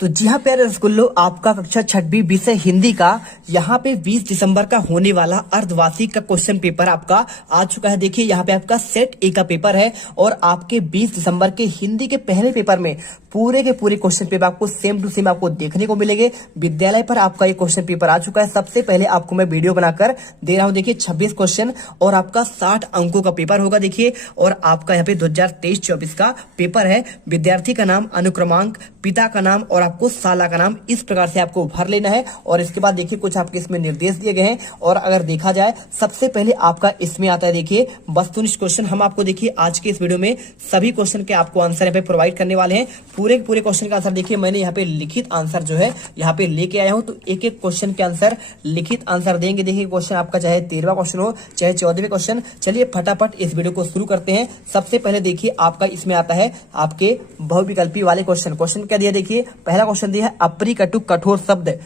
तो जी हाँ प्यारे रसगुल्लो, आपका कक्षा छठवीं विषय हिंदी का यहाँ पे 20 दिसंबर का होने वाला अर्धवार्षिक का क्वेश्चन पेपर आपका आ चुका है। देखिए यहाँ पे आपका सेट ए का पेपर है और आपके 20 दिसंबर के हिंदी के पहले पेपर में पूरे के पूरे क्वेश्चन पेपर आपको सेम टू सेम आपको देखने को मिलेंगे। विद्यालय पर आपका ये क्वेश्चन पेपर आ चुका है। सबसे पहले आपको मैं वीडियो बनाकर दे रहा हूँ। देखिए 26 क्वेश्चन और आपका 60 अंकों का पेपर होगा। देखिए और आपका यहाँ पे 2023-24 का पेपर है। विद्यार्थी का नाम, अनुक्रमांक, पिता का नाम और आपको साला का नाम इस प्रकार से आपको भर लेना है। और इसके बाद देखिए कुछ आपके इसमें निर्देश दिए गए हैं। और अगर देखा जाए सबसे पहले आपका इसमें आता है देखिए वस्तुनिष्ठ क्वेश्चन। हम आपको देखिए आज के इस वीडियो में सभी क्वेश्चन के आपको आंसर यहाँ पे प्रोवाइड करने वाले हैं। पूरे क्वेश्चन का आंसर देखिए मैंने यहाँ पे लिखित आंसर जो है यहाँ पे लेके आया हूँ। तो एक एक क्वेश्चन के आंसर लिखित आंसर देंगे। देखिए क्वेश्चन आपका चाहे 13वां क्वेश्चन हो चाहे 14वें क्वेश्चन। चलिए फटाफट इस वीडियो को शुरू करते हैं। सबसे पहले देखिए आपका इसमें आता है आपके बहुविकल्पी वाले क्वेश्चन क्या दिया। देखिए पहला क्वेश्चन दिया है अप्रिकटु कठोर शब्द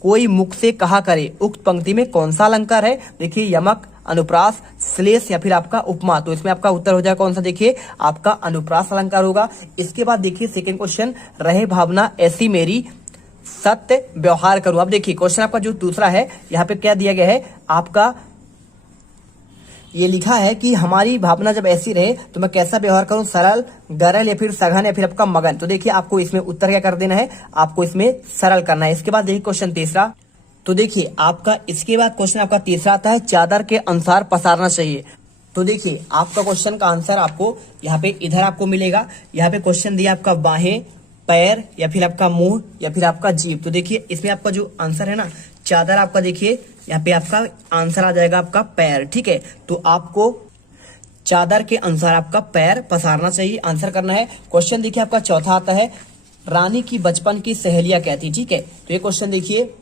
कोई मुख से कहा करे, उक्त पंक्ति में कौन सा अलंकार है। देखिए यमक, अनुप्रास, श्लेष या फिर आपका उपमा। तो इसमें आपका उत्तर हो जाएगा कौन सा। देखिए आपका अनुप्रास अलंकार होगा। इसके बाद देखिए सेकंड क्वेश्चन, रहे भावना ऐसी मेरी सत्य व्यवहार करूं। अब देखिए क्वेश्चन आपका जो दूसरा है यहाँ पे क्या दिया गया है, आपका ये लिखा है कि हमारी भावना जब ऐसी रहे तो मैं कैसा व्यवहार करूं, सरल, गरल या फिर सघन या फिर आपका मगन। तो देखिए आपको इसमें उत्तर क्या कर देना है, आपको इसमें सरल करना है। इसके बाद देखिए क्वेश्चन तीसरा, तो देखिए आपका इसके बाद क्वेश्चन आपका तीसरा आता है चादर के अनुसार पसारना चाहिए। तो देखिए आपका क्वेश्चन का आंसर आपको यहाँ पे इधर आपको मिलेगा। यहाँ पे क्वेश्चन दिया आपका बाहें, पैर या फिर आपका मुंह या फिर आपका जीभ। तो देखिए इसमें आपका जो आंसर है ना चादर, आपका देखिए यहाँ पे आपका आंसर आ जाएगा आपका पैर। ठीक है, तो आपको चादर के अनुसार आपका पैर पसारना चाहिए, आंसर करना है। क्वेश्चन देखिए आपका चौथा आता है रानी की बचपन की सहेलियां कहती। ठीक है, तो ये क्वेश्चन देखिए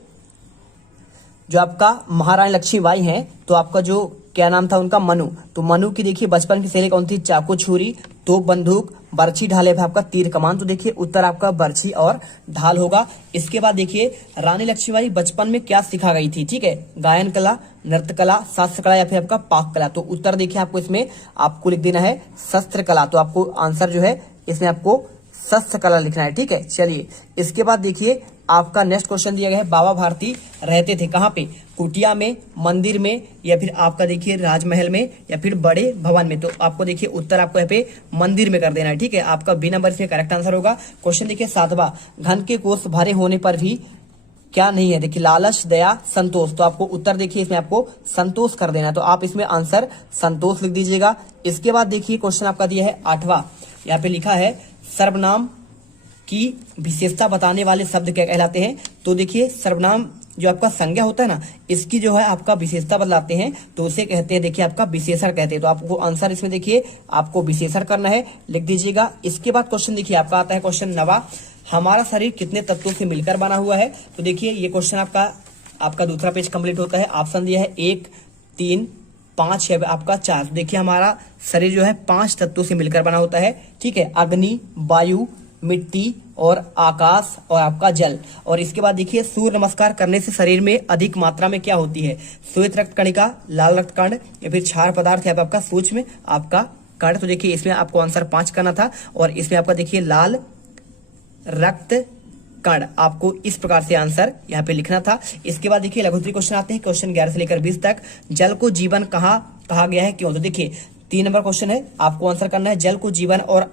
जो आपका महारानी लक्ष्मीबाई हैं तो आपका जो क्या नाम था उनका, मनु। तो मनु की देखिए बचपन की सहेली कौन थी, चाकू छुरी, तोप बंदूक, बर्छी ढाल है आपका तीर कमान। तो देखिए उत्तर आपका बर्छी और ढाल होगा। इसके बाद देखिए रानी लक्ष्मीबाई बचपन में क्या सिखा गई थी। ठीक है, गायन कला, नृत्य कला, शास्त्र कला या फिर आपका पाक कला। तो उत्तर देखिए आपको इसमें आपको लिख देना है शस्त्र कला। तो आपको आंसर जो है इसमें आपको शस्त्र कला लिखना है। ठीक है, चलिए इसके बाद देखिए आपका नेक्स्ट क्वेश्चन दिया गया है बाबा भारती रहते थे कहाँ पे, कुटिया में, मंदिर में या फिर आपका देखिए राजमहल में या फिर बड़े भवन में। तो आपको देखिए उत्तर आपको यहाँ पे मंदिर में कर देना है। ठीक है, आपका बी नंबर से करेक्ट आंसर होगा। क्वेश्चन देखिए सातवां, घन के कोष भरे होने पर भी क्या नहीं है। देखिए लालच, दया, संतोष। तो आपको उत्तर देखिए इसमें आपको संतोष कर देना है। तो आप इसमें आंसर संतोष लिख दीजिएगा। इसके बाद देखिए क्वेश्चन आपका दिया है आठवां, यहाँ पे लिखा है सर्वनाम की विशेषता बताने वाले शब्द क्या कहलाते हैं। तो देखिए सर्वनाम जो आपका संज्ञा होता है ना, इसकी जो है आपका विशेषता बतलाते हैं तो उसे कहते हैं देखिए आपका विशेषण कहते हैं। तो आपको आंसर इसमें देखिए आपको विशेषण करना है, लिख दीजिएगा। इसके बाद क्वेश्चन देखिए आपका आता है क्वेश्चन 9, हमारा शरीर कितने तत्वों से मिलकर बना हुआ है। तो देखिए ये क्वेश्चन आपका दूसरा पेज कंप्लीट होता है। ऑप्शन दिया है 1, 3, 5 है आपका 4। देखिए हमारा शरीर जो है 5 तत्वों से मिलकर बना होता है। ठीक है, अग्नि, वायु, मिट्टी और आकाश और आपका जल। और इसके बाद देखिए सूर्य नमस्कार करने से शरीर में अधिक मात्रा में क्या होती है, श्वेत रक्त कणिका, लाल रक्त कण या फिर क्षार पदार्थ है आपका सूक्ष्म आपका कण। तो देखिए इसमें आपको आंसर 5 करना था और इसमें आपका देखिए लाल रक्त कण, आपको इस प्रकार से आंसर यहाँ पे लिखना था। इसके बाद देखिए लघुत्तरी क्वेश्चन आते हैं क्वेश्चन 11 से लेकर 20 तक। जल को जीवन कहा गया है, क्यों। तो देखिए 3 नंबर क्वेश्चन है, आपको आंसर करना है जल को जीवन और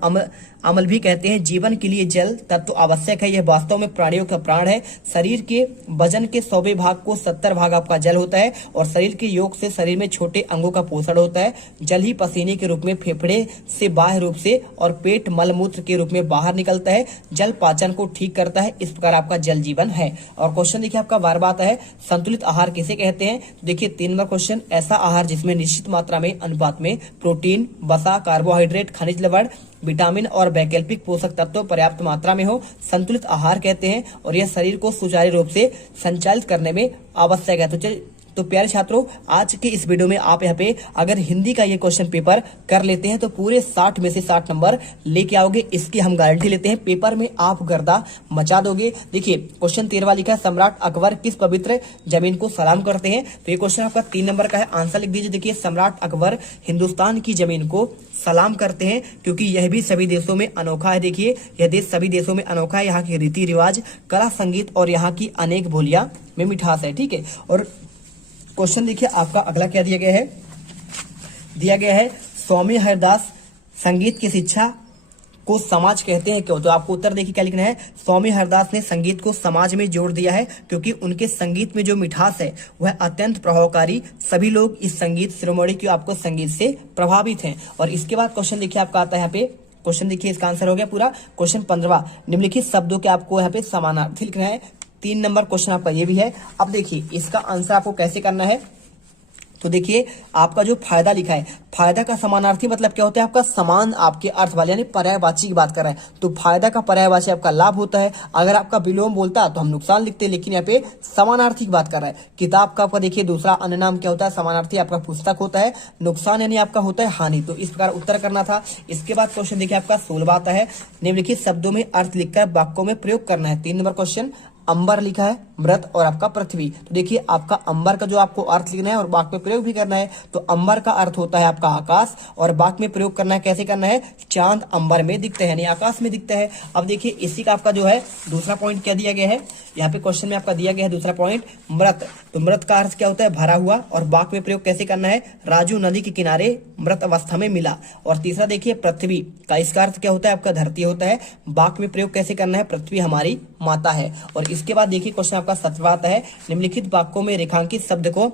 अमल भी कहते हैं। जीवन के लिए जल तत्व आवश्यक है, यह वास्तव में प्राणियों का प्राण है। शरीर के वजन के 100वें भाग को 70 भाग आपका जल होता है और शरीर के योग से शरीर में छोटे अंगों का पोषण होता है। जल ही पसीने के रूप में फेफड़े से बाह्य रूप से और पेट मलमूत्र के रूप में बाहर निकलता है। जल पाचन को ठीक करता है, इस प्रकार आपका जल जीवन है। और क्वेश्चन देखिए आपका बार बार आता है संतुलित आहार किसे कहते हैं। तो देखिए 3 नंबर क्वेश्चन, ऐसा आहार जिसमें निश्चित मात्रा में अनुपात में प्रोटीन, वसा, कार्बोहाइड्रेट, खनिज लवण, विटामिन और वैकल्पिक पोषक तत्व पर्याप्त मात्रा में हो, संतुलित आहार कहते हैं। और यह शरीर को सुचारू रूप से संचालित करने में आवश्यक है। तो प्यारे छात्रों, आज के इस वीडियो में आप यहाँ पे अगर हिंदी का ये क्वेश्चन पेपर कर लेते हैं तो पूरे 60 में से 60 नंबर लेके आओगे, इसकी हम गारंटी लेते हैं। पेपर में आप गर्दा मचा दोगे। देखिए क्वेश्चन 13 लिखा है, सम्राट अकबर किस पवित्र जमीन को सलाम करते हैं। तो ये क्वेश्चन आपका 3 नंबर का है, आंसर लिख दीजिए। देखिए सम्राट अकबर हिंदुस्तान की जमीन को सलाम करते हैं क्योंकि यह भी सभी देशों में अनोखा है। देखिए यह देश सभी देशों में अनोखा है, यहाँ के रीति रिवाज, कला, संगीत और यहाँ की अनेक बोलियां में मिठास है। ठीक है, और क्वेश्चन देखिए आपका अगला क्या दिया गया है, स्वामी हरदास संगीत की शिक्षा को समाज कहते हैं क्यों। तो आपको उत्तर देखिए क्या लिखना है, स्वामी हरदास ने संगीत को समाज में जोड़ दिया है क्योंकि उनके संगीत में जो मिठास है वह अत्यंत प्रभावकारी, सभी लोग इस संगीत शिरोमणि की आपको संगीत से प्रभावित हैं। और इसके बाद क्वेश्चन देखिए आपका आता है यहाँ पे, क्वेश्चन देखिए इसका आंसर हो गया पूरा। क्वेश्चन 15, निम्नलिखित शब्दों के आपको यहाँ पे समानार्थी लिखना है। 3 नंबर क्वेश्चन आपका ये भी है। अब देखिए इसका आंसर आपको कैसे करना है, तो देखिए आपका जो फायदा लिखा है, फायदा का समानार्थी मतलब क्या होता है, आपका समान आपके अर्थ वाले यानी पर्यायवाची की बात कर रहा है। तो फायदा का पर्यायवाची आपका लाभ होता है। अगर आपका विलोम बोलता तो हम नुकसान लिखते, लेकिन यहाँ पे समानार्थी की बात कर रहा है। किताब का आपका देखिए दूसरा अन्य नाम क्या होता है, समानार्थी आपका पुस्तक होता है। नुकसान यानी आपका होता है हानि। तो इस प्रकार उत्तर करना था। इसके बाद क्वेश्चन देखिए आपका 16 आता है, निम्नलिखित शब्दों में अर्थ लिखकर वाक्यों में प्रयोग करना है। 3 नंबर क्वेश्चन, अंबर लिखा है, मृत और आपका पृथ्वी। तो देखिए आपका अंबर का जो आपको अर्थ लिखना है और वाक्य में प्रयोग भी करना है। तो अंबर का अर्थ होता है आपका आकाश और वाक्य में प्रयोग करना है, कैसे करना है, चांद अंबर में दिखते हैं यानी आकाश में दिखता है। अब देखिए इसी का आपका जो है दूसरा पॉइंट क्या दिया गया है, यहाँ पे क्वेश्चन में आपका दिया गया है दूसरा पॉइंट, मृत। तो मृत का अर्थ क्या होता है, भरा हुआ, और वाक्य में प्रयोग कैसे करना है, राजू नदी के किनारे मृत अवस्था में मिला। और तीसरा देखिए पृथ्वी का, इसका अर्थ क्या होता है, आपका धरती होता है। वाक्य में प्रयोग कैसे करना है, पृथ्वी हमारी माता है। और इसके बाद देखिए क्वेश्चन आपका 17 आता है, निम्नलिखित वाक्यों में रेखांकित शब्द को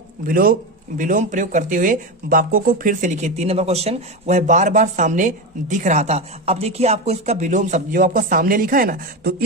विलोम प्रयोग करते हुए वाक्यों को फिर से लिखिए। 3 नंबर क्वेश्चन, वह बार बार सामने दिख रहा था। अब देखिए आपको इसका विलोम शब्द जो आपका सामने लिखा है ना, तो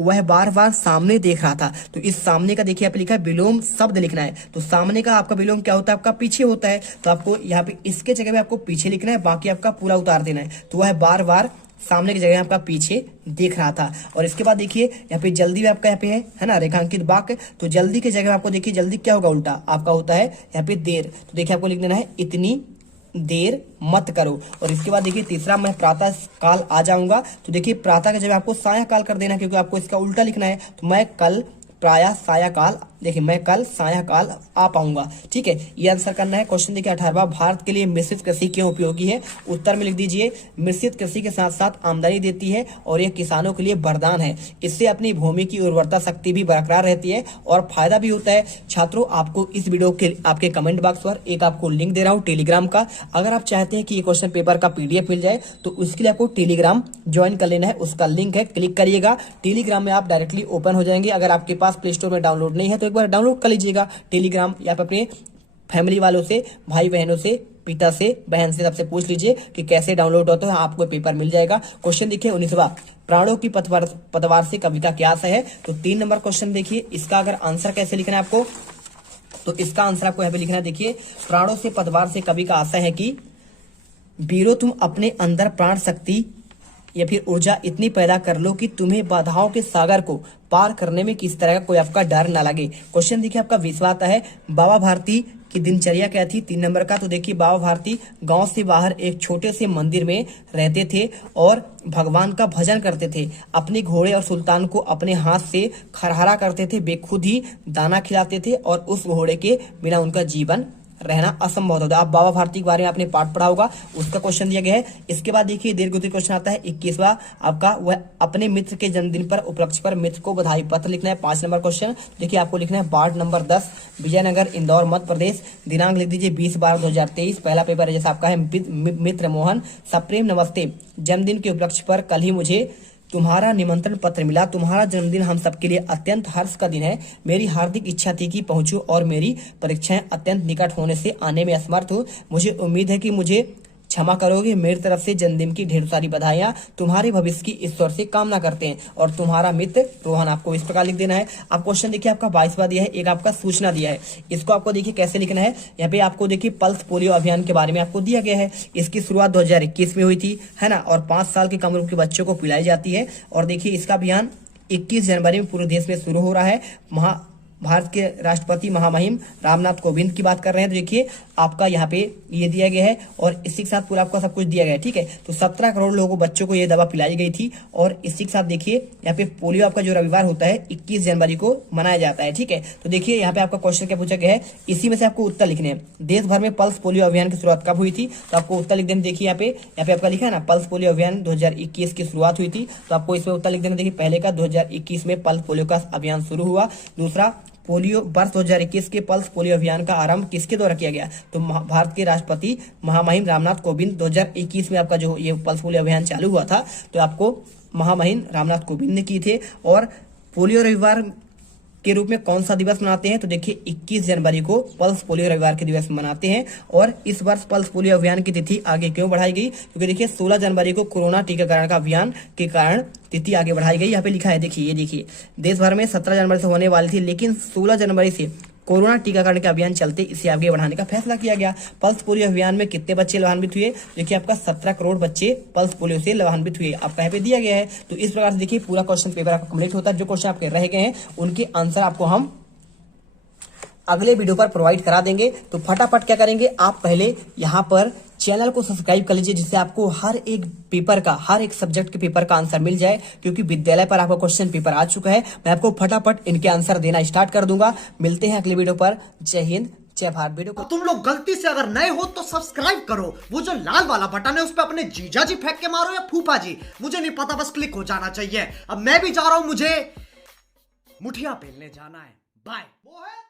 वह बार बार सामने देख रहा था। तो इस सामने का देखिए आप लिखा है विलोम शब्द लिखना है। तो सामने का आपका विलोम क्या होता है, आपका पीछे होता है। तो आपको यहाँ पे इसके जगह में आपको पीछे लिखना है, बाकी आपका पूरा उतार देना है। तो वह बार बार सामने की जगह आपका पीछे देख रहा था। और इसके बाद देखिए यहाँ पे जल्दी भी आपका यहाँ पे है ना, रेखांकित वाक्य। तो जल्दी की जगह आपको देखिए जल्दी क्या होगा, उल्टा आपका होता है यहाँ पे देर। तो देखिए आपको लिख देना है, इतनी देर मत करो। और इसके बाद देखिए तीसरा, मैं प्रातः काल आ जाऊंगा। तो देखिए प्रातः की जगह आपको साया काल कर देना, क्योंकि आपको इसका उल्टा लिखना है। तो मैं कल प्रायः सायकाल, देखिए मैं कल सायकाल आ पाऊंगा। ठीक है, ये आंसर करना है। क्वेश्चन देखिए 18, भारत के लिए मिश्रित कृषि क्यों उपयोगी है। उत्तर में लिख दीजिए, मिश्रित कृषि के साथ साथ आमदनी देती है और यह किसानों के लिए वरदान है। इससे अपनी भूमि की उर्वरता शक्ति भी बरकरार रहती है और फायदा भी होता है। छात्रों आपको इस वीडियो के आपके कमेंट बॉक्स पर एक आपको लिंक दे रहा हूँ टेलीग्राम का। अगर आप चाहते हैं कि ये क्वेश्चन पेपर का PDF मिल जाए तो उसके लिए आपको टेलीग्राम ज्वाइन कर लेना है। उसका लिंक है, क्लिक करिएगा, टेलीग्राम में आप डायरेक्टली ओपन हो जाएंगे। अगर आपके पास प्ले स्टोर में डाउनलोड नहीं है तो एक बार डाउनलोड कर लीजिएगा टेलीग्राम, या अपने फैमिली वालों से, भाई बहनों से, पिता से, बहन से, सबसे पूछ लीजिए कि कैसे डाउनलोड होता है, आपको पेपर मिल जाएगा। क्वेश्चन देखिए 19वां, प्राणों की पतवार से कवि का क्या आशय है। तो 3 नंबर क्वेश्चन देखिए, इसका अगर आंसर कैसे लिखना है आपको, तो इसका आंसर आपको यहाँ पे लिखना है। देखिए प्राणों से पतवार से कवि का आशय है कि वीरों तुम अपने अंदर प्राण शक्ति या फिर ऊर्जा इतनी पैदा कर लो कि तुम्हें बाधाओं के सागर को पार करने में किस तरह का कोई आपका डर ना लगे। क्वेश्चन देखिए आपका 20वां आता है, बाबा भारती की दिनचर्या क्या थी। 3 नंबर का, तो देखिए बाबा भारती गांव से बाहर एक छोटे से मंदिर में रहते थे और भगवान का भजन करते थे। अपने घोड़े और सुल्तान को अपने हाथ से खरहरा करते थे, वे खुद ही दाना खिलाते थे और उस घोड़े के बिना उनका जीवन रहना असंभव होता है। आप बाबा भारती के बारे में आपने पाठ पढ़ा होगा, उसका क्वेश्चन दिया गया है। इसके बाद देखिए दीर्घोत्तरी क्वेश्चन आता है 21वां आपका, वह अपने मित्र के जन्मदिन पर उपलक्ष्य पर मित्र को बधाई पत्र लिखना है। 5 नंबर क्वेश्चन देखिए आपको लिखना है, वार्ड नंबर 10 विजयनगर इंदौर मध्य प्रदेश, दिनांक लिख दीजिए 20/12/2023, पहला पेपर है जैसा आपका है मित्र मोहन, सप्रेम नमस्ते, जन्मदिन के उपलक्ष्य पर कल ही मुझे तुम्हारा निमंत्रण पत्र मिला। तुम्हारा जन्मदिन हम सबके लिए अत्यंत हर्ष का दिन है। मेरी हार्दिक इच्छा थी कि पहुंचूं और मेरी परीक्षाएं अत्यंत निकट होने से आने में असमर्थ हूं। मुझे उम्मीद है कि मुझे क्षमा करोगे। मेरी तरफ से जन्मदिन की ढेर सारी बधाइयां, तुम्हारे भविष्य की ईश्वर से कामना करते हैं। और तुम्हारा मित्र रोहन। आपको इस प्रकार लिख देना है। आप क्वेश्चन देखिए आपका 22वां दिया है, एक आपका सूचना दिया है। इसको आपको देखिए कैसे लिखना है। यहाँ पे आपको देखिए पल्स पोलियो अभियान के बारे में आपको दिया गया है। इसकी शुरुआत 2021 में हुई थी, है ना, और 5 साल की कम उम्र के बच्चों को पिलाई जाती है। और देखिए इसका अभियान 21 जनवरी में पूरे देश में शुरू हो रहा है। भारत के राष्ट्रपति महामहिम रामनाथ कोविंद की बात कर रहे हैं तो देखिए आपका यहाँ पे ये दिया गया है और इसी के साथ पूरा आपका सब कुछ दिया गया है। ठीक है, तो 17 करोड़ लोगों को, बच्चों को ये दवा पिलाई गई थी। और इसी के साथ देखिए यहाँ पे पोलियो आपका जो रविवार होता है 21 जनवरी को मनाया जाता है। ठीक है, तो देखिए यहाँ पे आपका क्वेश्चन क्या पूछा गया है, इसी में से आपको उत्तर लिखने हैं। देश भर में पल्स पोलियो अभियान की शुरुआत कब हुई थी, तो आपको उत्तर लिख देना। देखिए यहाँ पे आपका लिखा है ना, पल्स पोलियो अभियान 2021 की शुरुआत हुई थी, तो आपको इसमें उत्तर लिख देना। देखिए पहले का 2021 में पल्स पोलियो का अभियान शुरू हुआ। दूसरा, पोलियो वर्ष 2021 के पल्स पोलियो अभियान का आरंभ किसके द्वारा किया गया, तो भारत के राष्ट्रपति महामहिम रामनाथ कोविंद 2021 में आपका जो ये पल्स पोलियो अभियान चालू हुआ था तो आपको महामहिम रामनाथ कोविंद ने की थे। और पोलियो रविवार के रूप में कौन सा दिवस मनाते हैं, तो देखिए 21 जनवरी को पल्स पोलियो रविवार के दिवस मनाते हैं। और इस वर्ष पल्स पोलियो अभियान की तिथि आगे क्यों बढ़ाई गई, क्योंकि देखिए 16 जनवरी को कोरोना टीकाकरण का अभियान के कारण तिथि आगे बढ़ाई गई। यहाँ पे लिखा है, देखिए ये देखिए, देश भर में 17 जनवरी से होने वाली थी, लेकिन 16 जनवरी से कोरोना टीकाकरण के अभियान चलते इसे आगे बढ़ाने का फैसला किया गया। पल्स पोलियो अभियान में कितने बच्चे लाभान्वित हुए, देखिए आपका 17 करोड़ बच्चे पल्स पोलियो से लाभान्वित हुए, आपका यहाँ पे दिया गया है। तो इस प्रकार से देखिए पूरा क्वेश्चन पेपर आपका कंप्लीट होता है। जो क्वेश्चन आपके रह गए हैं उनके आंसर आपको हम अगले वीडियो पर प्रोवाइड करा देंगे। तो फटाफट क्या करेंगे, आप पहले यहाँ पर चैनल को सब्सक्राइब कर लीजिए, जिससे आपको हर एक पेपर का, हर एक सब्जेक्ट के पेपर का आंसर मिल जाए, क्योंकि विद्यालय पर आपका क्वेश्चन पेपर आ चुका है। मैं आपको फटाफट इनके आंसर देना स्टार्ट कर दूंगा। मिलते हैं अगले वीडियो पर। जय हिंद, जय भारत। वीडियो को तुम लोग गलती से अगर नए हो तो सब्सक्राइब करो, वो जो लाल वाला बटन है उस पर अपने जीजा जी फेंक के मारो या फूफा जी, मुझे नहीं पता, बस क्लिक हो जाना चाहिए। अब मैं भी जा रहा हूं, मुझे मुठिया पेलने जाना है। बाय। वो है